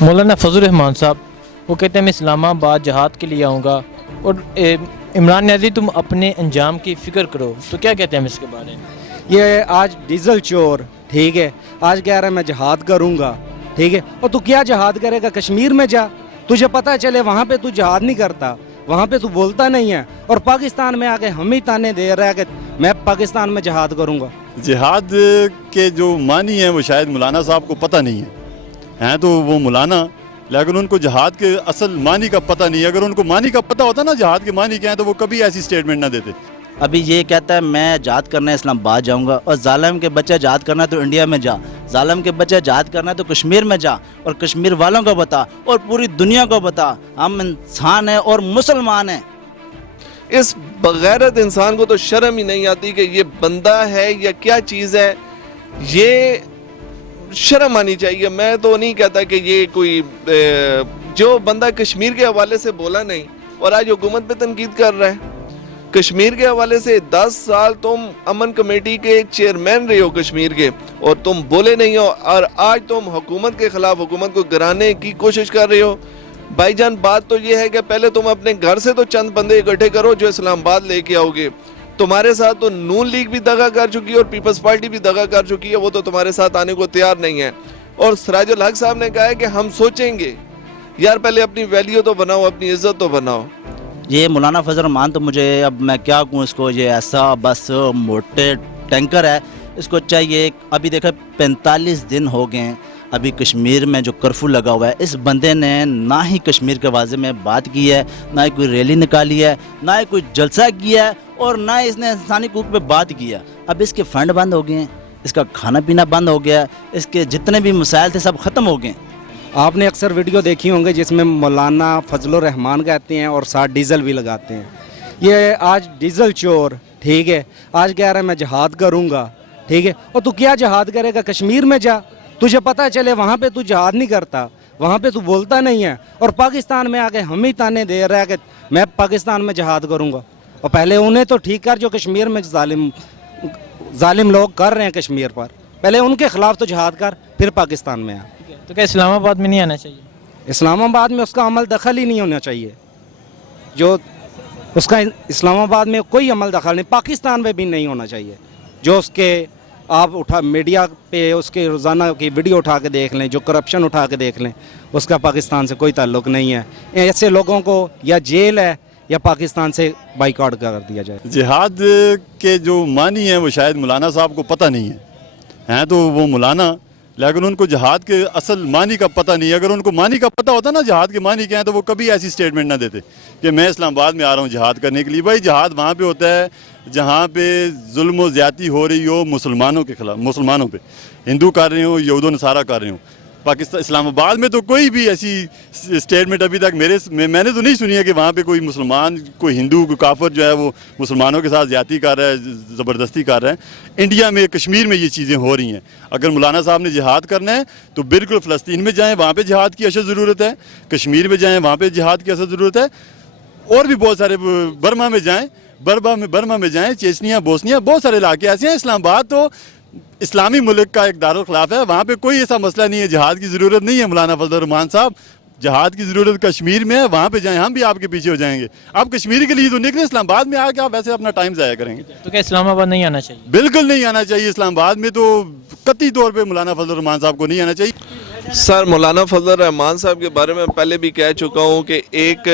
مولانا فضل الرحمان صاحب وہ کہتے ہیں میں اسلام آباد جہاد کے لیے آؤں گا اور عمران نیازی تم اپنے انجام کی فکر کرو، تو کیا کہتے ہیں ہم اس کے بارے میں؟ یہ آج ڈیزل چور ٹھیک ہے، آج کہہ رہا ہے میں جہاد کروں گا ٹھیک ہے، اور تو کیا جہاد کرے گا؟ کشمیر میں جا، تجھے پتہ چلے وہاں پہ تو جہاد نہیں کرتا، وہاں پہ تو بولتا نہیں ہے، اور پاکستان میں آ کے ہم ہی تانے دے رہا ہے کہ میں پاکستان میں جہاد کروں گا۔ جہاد کے جو معنی ہیں وہ شاید مولانا صاحب کو پتہ نہیں ہیں تو وہ مولانا، لیکن ان کو جہاد کے اصل معنی کا پتہ نہیں ہے۔ اگر ان کو معنی کا پتہ ہوتا نا جہاد کے معنی کیا ہیں تو وہ کبھی ایسی سٹیٹمنٹ نہ دیتے۔ ابھی یہ کہتا ہے میں جہاد کرنا ہے اسلام آباد جاؤں گا، اور ظالم کے بچہ جہاد کرنا ہے تو انڈیا میں جا، ظالم کے بچہ جہاد کرنا ہے تو کشمیر میں جا، اور کشمیر والوں کو بتا اور پوری دنیا کو بتا ہم انسان ہیں اور مسلمان ہیں۔ اس بغیرت انسان کو تو شرم ہی نہیں آتی کہ یہ بندہ ہے یا کیا چیز ہے، یہ شرم آنی چاہیے۔ میں تو نہیں کہتا کہ یہ کوئی جو بندہ کشمیر کے حوالے سے بولا نہیں اور آج حکومت پہ تنقید کر رہا ہے۔ کشمیر کے حوالے سے 10 سال تم امن کمیٹی کے چیئرمین رہے ہو کشمیر کے، اور تم بولے نہیں ہو، اور آج تم حکومت کے خلاف حکومت کو گرانے کی کوشش کر رہے ہو۔ بھائی جان بات تو یہ ہے کہ پہلے تم اپنے گھر سے تو چند بندے اکٹھے کرو جو اسلام آباد لے کے آؤ گے۔ تمہارے ساتھ تو نون لیگ بھی دغا کر چکی ہے اور پیپلز پارٹی بھی دغا کر چکی ہے، وہ تو تمہارے ساتھ آنے کو تیار نہیں ہے۔ اور سراج الحق صاحب نے کہا ہے کہ ہم سوچیں گے۔ یار پہلے اپنی ویلیو تو بناؤ، اپنی عزت تو بناؤ۔ یہ مولانا فضل الرحمان تو مجھے اب میں کیا کہوں اس کو، یہ ایسا بس موٹے ٹینکر ہے، اس کو چاہیے۔ ابھی دیکھیں 45 دن ہو گئے ہیں، ابھی کشمیر میں جو کرفیو لگا ہوا ہے، اس بندے نے نہ ہی کشمیر کے واضح میں بات کی ہے، نہ ہی کوئی ریلی نکالی ہے، نہ ہی کوئی جلسہ کیا ہے، اور نہ اس نے انسانی حقوق پہ بات کیا۔ اب اس کے فنڈ بند ہو گئے ہیں، اس کا کھانا پینا بند ہو گیا ہے، اس کے جتنے بھی مسائل تھے سب ختم ہو گئے ہیں۔ آپ نے اکثر ویڈیو دیکھی ہوں گے جس میں مولانا فضل الرحمان کہتے ہیں اور ساتھ ڈیزل بھی لگاتے ہیں۔ یہ آج ڈیزل چور ٹھیک ہے، آج کہہ رہا ہے میں جہاد کروں گا ٹھیک ہے، اور تو کیا جہاد کرے گا؟ کشمیر میں جا، تجھے پتہ چلے وہاں پہ تو جہاد نہیں کرتا، وہاں پہ تو بولتا نہیں ہے، اور پاکستان میں آ کے ہم ہی تانے دے رہا ہے کہ میں پاکستان میں جہاد کروں گا۔ اور پہلے انہیں تو ٹھیک کر جو کشمیر میں ظالم لوگ کر رہے ہیں کشمیر پر، پہلے ان کے خلاف تو جہاد کر، پھر پاکستان میں آ۔ تو کیا اسلام آباد میں نہیں آنا چاہیے؟ اسلام آباد میں اس کا عمل دخل ہی نہیں ہونا چاہیے، جو اس کا اسلام آباد میں کوئی عمل دخل نہیں، پاکستان میں بھی نہیں ہونا چاہیے۔ جو اس کے آپ میڈیا پہ اس کے روزانہ کی ویڈیو اٹھا کے دیکھ لیں، جو کرپشن اٹھا کے دیکھ لیں، اس کا پاکستان سے کوئی تعلق نہیں ہے۔ ایسے لوگوں کو یا جیل ہے یا پاکستان سے بائیکاٹ کر دیا جائے۔ جہاد کے جو معنی ہیں وہ شاید مولانا صاحب کو پتہ نہیں ہیں تو وہ مولانا، لیکن ان کو جہاد کے اصل معنی کا پتہ نہیں ہے۔ اگر ان کو معنی کا پتہ ہوتا نا جہاد کے معنی کیا ہیں تو وہ کبھی ایسی سٹیٹمنٹ نہ دیتے کہ میں اسلام آباد میں آ رہا ہوں جہاد کرنے کے لیے۔ بھائی جہاد وہاں پہ ہوتا ہے جہاں پہ ظلم و زیادتی ہو رہی ہو مسلمانوں کے خلاف، مسلمانوں پہ، ہندو کر رہے ہوں، یہود و نصارہ کر رہے ہوں۔ پاکستان اسلام آباد میں تو کوئی بھی ایسی سٹیٹمنٹ ابھی تک میں نے تو نہیں سنی ہے کہ وہاں پہ کوئی مسلمان، کوئی ہندو، کوئی کافر جو ہے وہ مسلمانوں کے ساتھ زیادتی کر رہا ہے، زبردستی کر رہا ہے۔ انڈیا میں، کشمیر میں یہ چیزیں ہو رہی ہیں۔ اگر مولانا صاحب نے جہاد کرنا ہے تو بالکل فلسطین میں جائیں، وہاں پہ جہاد کی اشد ضرورت ہے، کشمیر میں جائیں وہاں پہ جہاد کی اشد ضرورت ہے، اور بھی بہت سارے برما میں جائیں، برما میں جائیں، چیچنیا، بوسنیا، بہت سارے علاقے ایسے ہیں۔ اسلام آباد تو اسلامی ملک کا ایک دارالخلاف ہے، وہاں پہ کوئی ایسا مسئلہ نہیں ہے، جہاد کی ضرورت نہیں ہے۔ مولانا فضل الرحمان صاحب، جہاد کی ضرورت کشمیر میں ہے، وہاں پہ جائیں، ہم بھی آپ کے پیچھے ہو جائیں گے۔ آپ کشمیر کے لیے تو نکلیں، اسلام آباد میں آ کے آپ ویسے اپنا ٹائم ضائع کریں گے۔ تو کیا اسلام آباد نہیں آنا چاہیے؟ بالکل نہیں آنا چاہیے اسلام آباد میں، تو قطعی طور پہ مولانا فضل الرحمان صاحب کو نہیں آنا چاہیے۔ سر مولانا فضل الرحمان صاحب کے بارے میں پہلے بھی کہہ چکا ہوں کہ ایک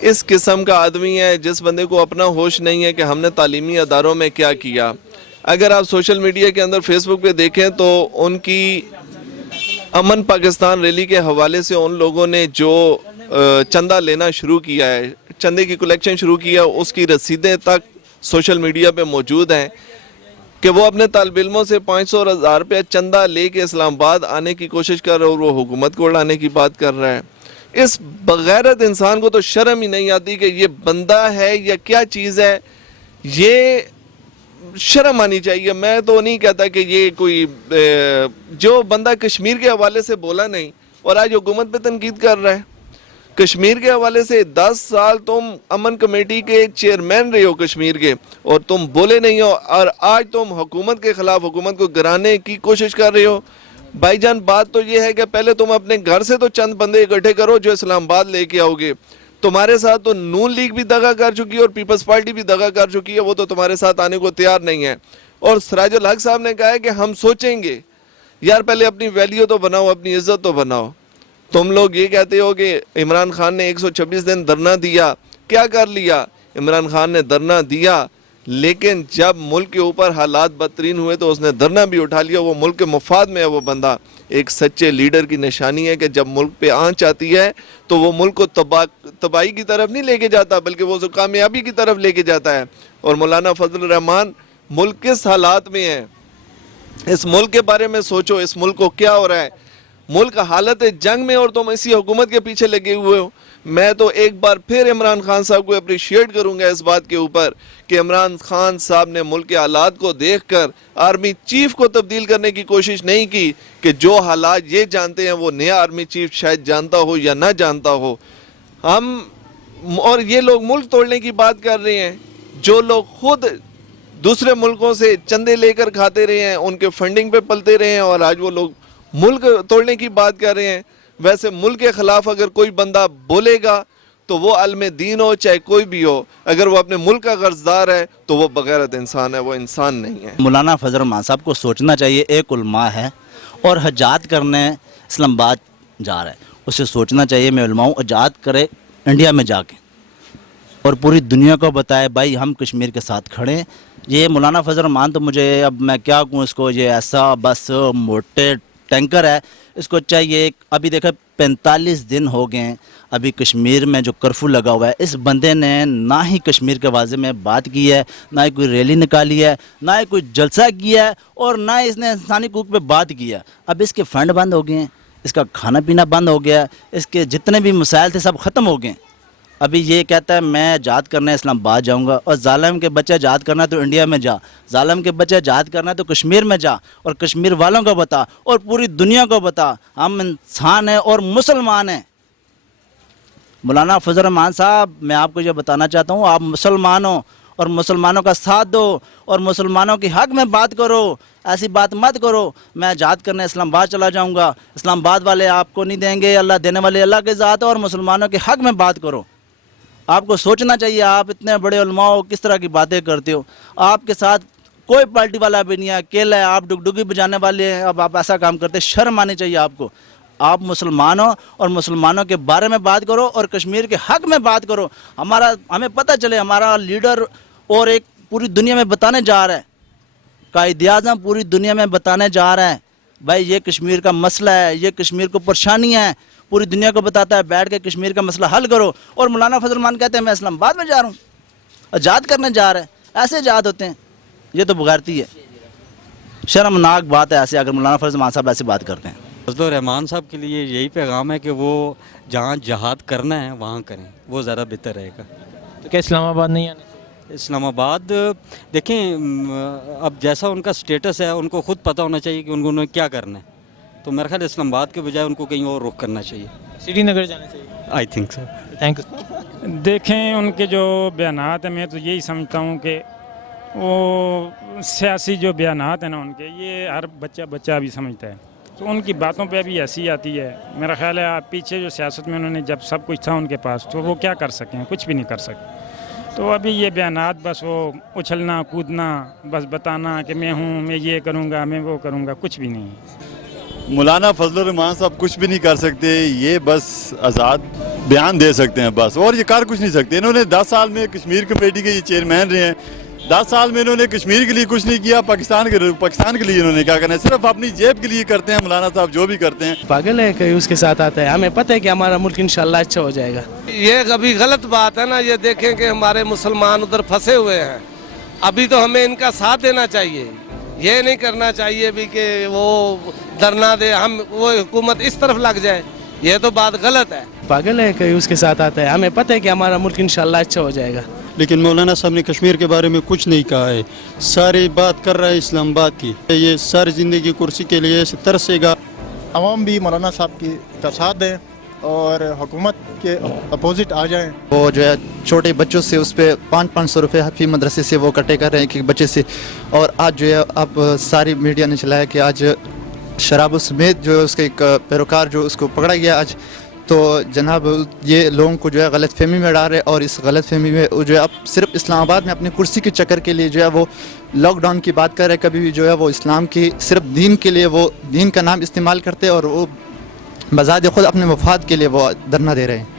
اس قسم کا آدمی ہے جس بندے کو اپنا ہوش نہیں ہے کہ ہم نے تعلیمی اداروں میں کیا کیا۔ اگر آپ سوشل میڈیا کے اندر فیس بک پہ دیکھیں تو ان کی امن پاکستان ریلی کے حوالے سے ان لوگوں نے جو چندہ لینا شروع کیا ہے، چندے کی کلیکشن شروع کیا، اس کی رسیدیں تک سوشل میڈیا پہ موجود ہیں کہ وہ اپنے طالب علموں سے 500 اور 1000 روپیہ چندہ لے کے اسلام آباد آنے کی کوشش کر رہا ہے اور وہ حکومت کو اڑانے کی بات کر رہا ہے۔ اس بغیرت انسان کو تو شرم ہی نہیں آتی کہ یہ بندہ ہے یا کیا چیز ہے، یہ شرم آنی چاہیے۔ میں تو نہیں کہتا کہ یہ کوئی جو بندہ کشمیر کے حوالے سے بولا نہیں اور آج حکومت پہ تنقید کر رہا ہے۔ کشمیر کے حوالے سے 10 سال تم امن کمیٹی کے چیئرمین رہے ہو کشمیر کے، اور تم بولے نہیں ہو، اور آج تم حکومت کے خلاف حکومت کو گرانے کی کوشش کر رہے ہو۔ भाई जान बात तो ये है कि पहले तुम अपने घर से तो चंद बंदे इकट्ठे करो जो इस्लामाबाद लेके आओगे। तुम्हारे साथ तो नून लीग भी दगा कर चुकी है और पीपल्स पार्टी भी दगा कर चुकी है, वो तो तुम्हारे साथ आने को तैयार नहीं है। और सिराजुल हक साहब ने कहा है कि हम सोचेंगे। यार पहले अपनी वैल्यू तो बनाओ, अपनी इज्जत तो बनाओ। तुम लोग ये कहते हो कि इमरान खान ने 126 दिन धरना दिया, क्या कर लिया? इमरान खान ने धरना दिया, लेकिन जब मुल्क के ऊपर हालात बदतरीन हुए तो उसने धरना भी उठा लिया। वो मुल्क के मुफाद में है वो बंदा। एक सच्चे लीडर की निशानी है कि जब मुल्क पे आंच आती है तो वो मुल्क को तबाही की तरफ नहीं लेके जाता, बल्कि वो कामयाबी की तरफ लेके जाता है। और मौलाना फजल रहमान मुल्क किस हालात में है, इस मुल्क के बारे में सोचो। इस मुल्क को क्या हो रहा है? मुल्क हालत जंग में और तुम इसी हुकूमत के पीछे लगे हुए हो। मैं तो एक बार फिर इमरान खान साहब को अप्रिशिएट करूंगा इस बात के ऊपर कि इमरान खान साहब ने मुल्क के हालात को देखकर आर्मी चीफ को तब्दील करने की कोशिश नहीं की कि जो हालात ये जानते हैं वो नया आर्मी चीफ शायद जानता हो या ना जानता हो। और ये लोग मुल्क तोड़ने की बात कर रहे हैं, जो लोग खुद दूसरे मुल्कों से चंदे लेकर खाते रहे हैं, उनके फंडिंग पे पलते रहे हैं, और आज वो लोग मुल्क तोड़ने की बात कर रहे हैं। वैसे मुल्क के खिलाफ अगर कोई बंदा बोलेगा तो वो अलम दीन हो चाहे कोई भी हो, अगर वो अपने मुल्क का कर्जदार है तो वो बगैरत इंसान है, वो इंसान नहीं है। मौलाना फजल रहमान साहब को सोचना चाहिए, एक उलमा है और हजात करने इस्लामाबाद जा रहा है, उसे सोचना चाहिए मैं उलमा हूँ, हजात करे इंडिया में जाके और पूरी दुनिया को बताए भाई हम कश्मीर के साथ खड़े हैं। ये मौलाना फजल रहमान तो मुझे अब मैं क्या कहूँ इसको, ये ऐसा बस मोटे टैंकर है, इसको चाहिए। अभी देखो 45 दिन हो गए हैं अभी कश्मीर में जो कर्फ्यू लगा हुआ है, इस बंदे ने ना ही कश्मीर के वाजे में बात की है, ना ही कोई रैली निकाली है, ना ही कोई जलसा किया है, और ना ही इसने इंसानी हकूक़ पे बात की है। अब इसके फंड बंद हो गए हैं, इसका खाना पीना बंद हो गया, इसके जितने भी मसाइल थे सब ख़त्म हो गए। अभी ये कहता है मैं जात करने इस्लामाबाद जाऊंगा, और जालिम के बच्चे जात करना तो इंडिया में जा, जालिम के बच्चे जात करना तो कश्मीर में जा, और कश्मीर वालों को बता और पूरी दुनिया को बता हम इंसान हैं और मुसलमान हैं। मौलाना फजल रहमान साहब, मैं आपको ये बताना चाहता हूँ, आप मुसलमान हो और मुसलमानों का साथ दो और मुसलमानों के हक़ में बात करो। ऐसी बात मत करो मैं जात करने इस्लामाबाद चला जाऊँगा, इस्लामाबाद वाले आपको नहीं देंगे, अल्लाह देने वाले अल्लाह के ज़ात है, और मुसलमानों के हक़ में बात करो। आपको सोचना चाहिए, आप इतने बड़े उलमा हो, किस तरह की बातें करते हो। आपके साथ कोई पार्टी वाला भी नहीं है, अकेला है, आप डुगडुगी बजाने वाले हैं, अब आप ऐसा काम करते, शर्म आनी चाहिए आपको। आप मुसलमान हो और मुसलमानों के बारे में बात करो और कश्मीर के हक़ में बात करो। हमें पता चले हमारा लीडर और एक पूरी दुनिया में बताने जा रहा है, कायद-ए-आज़म पूरी दुनिया में बताने जा रहा है भाई ये कश्मीर का मसला है, ये कश्मीर को परेशानी है, पूरी दुनिया को बताता है बैठ के कश्मीर का मसला हल करो। और मौलाना फजल रहमान कहते हैं मैं इस्लामाबाद में जा रहा हूँ, आज़ाद करने जा रहा है। ऐसे आज़ाद होते हैं? ये तो बगैरती है, शर्मनाक बात है ऐसे अगर मौलाना फजल रहमान साहब ऐसे बात करते हैं। फजल रहमान साहब के लिए यही पैगाम है कि वो जहाँ जहाद करना है वहाँ करें, वो ज़्यादा बेहतर रहेगा। तो क्या इस्लामाबाद नहीं आना चाहिए? इस्लामाबाद देखें, अब जैसा उनका स्टेटस है उनको खुद पता होना चाहिए कि उन्होंने क्या करना है, तो मेरे ख्याल इस्लामाबाद के बजाय उनको कहीं और रुख करना चाहिए। श्रीनगर जाना चाहिए। I think so. Thank you. देखें उनके जो बयानात हैं, मैं तो यही समझता हूँ कि वो सियासी जो बयानात हैं ना उनके, ये हर बच्चा भी समझता है, तो उनकी बातों पे भी हंसी आती है। मेरा ख्याल है आप पीछे जो सियासत में उन्होंने जब सब कुछ था उनके पास, तो वो क्या कर सकें, कुछ भी नहीं कर सके। तो अभी ये बयानात बस वो उछलना कूदना, बस बताना कि मैं हूँ, मैं ये करूँगा, मैं वो करूँगा, कुछ भी नहीं है। मौलाना फजल रहमान साहब कुछ भी नहीं कर सकते, ये बस आज़ाद बयान दे सकते हैं बस, और ये कर कुछ नहीं सकते। इन्होंने 10 साल में कश्मीर कमेटी के ये चेयरमैन रहे हैं, 10 साल में इन्होंने कश्मीर के लिए कुछ नहीं किया, पाकिस्तान के लिए इन्होंने क्या करना है, सिर्फ अपनी जेब के लिए करते हैं। मौलाना साहब जो भी करते हैं पागल है कि उसके साथ आता है। हमें पता है कि हमारा मुल्क इंशाल्लाह अच्छा हो जाएगा। ये कभी गलत बात है ना, ये देखें कि हमारे मुसलमान उधर फंसे हुए हैं, अभी तो हमें इनका साथ देना चाहिए, ये नहीं करना चाहिए भी कि वो धरना दे, हम वो हुकूमत इस तरफ लग जाए, ये तो बात गलत है। पागल है कि उसके साथ आता है। हमें पता है कि हमारा मुल्क इंशाल्लाह अच्छा हो जाएगा। लेकिन मौलाना साहब ने कश्मीर के बारे में कुछ नहीं कहा है, सारी बात कर रहा है इस्लामाबाद की। ये सारी ज़िंदगी कुर्सी के लिए तरसेगा। अवाम भी मौलाना साहब का साथ दें और हुकूमत के अपोजिट आ जाएं। वो जो है छोटे बच्चों से उस पर 500-500 रुपये फी मदरसे से वो कटे कर रहे हैं कि बच्चे से, और आज जो है अब सारी मीडिया ने चलाया कि आज शराब समेत जो है उसके एक पैरोकार जो उसको पकड़ा गया आज। तो जनाब ये लोगों को जो है गलत फहमी में डाल रहे, और इस गलत फहमी में वो जो है अब सिर्फ इस्लामाबाद में अपनी कुर्सी के चक्कर के लिए जो है वो लॉकडाउन की बात कर रहे हैं। कभी भी जो है वो इस्लाम की सिर्फ दीन के लिए वो दीन का नाम इस्तेमाल करते हैं, और वो बजाते खुद अपने मफाद के लिए वो धरना दे रहे हैं।